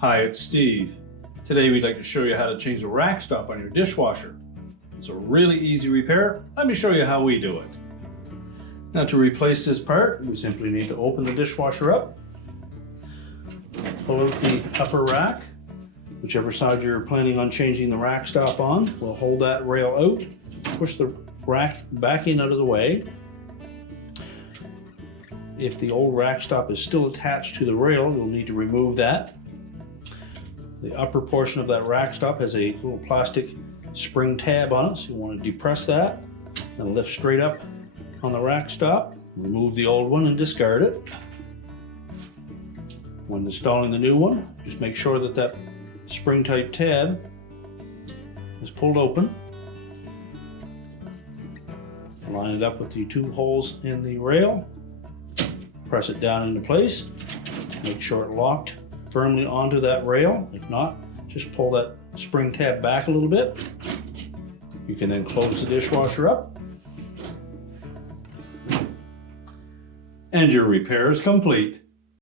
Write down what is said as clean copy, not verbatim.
Hi, it's Steve. Today we'd like to show you how to change the rack stop on your dishwasher. It's a really easy repair. Let me show you how we do it. Now to replace this part, we simply need to open the dishwasher up, pull out the upper rack, whichever side you're planning on changing the rack stop on. We'll hold that rail out, push the rack back in out of the way. If the old rack stop is still attached to the rail, you'll need to remove that. The upper portion of that rack stop has a little plastic spring tab on it, so you want to depress that and lift straight up on the rack stop. Remove the old one and discard it. When installing the new one, just make sure that that spring type tab is pulled open. Line it up with the two holes in the rail. Press it down into place. Make sure it locked firmly onto that rail. If not, just pull that spring tab back a little bit. You can then close the dishwasher up. And your repair is complete.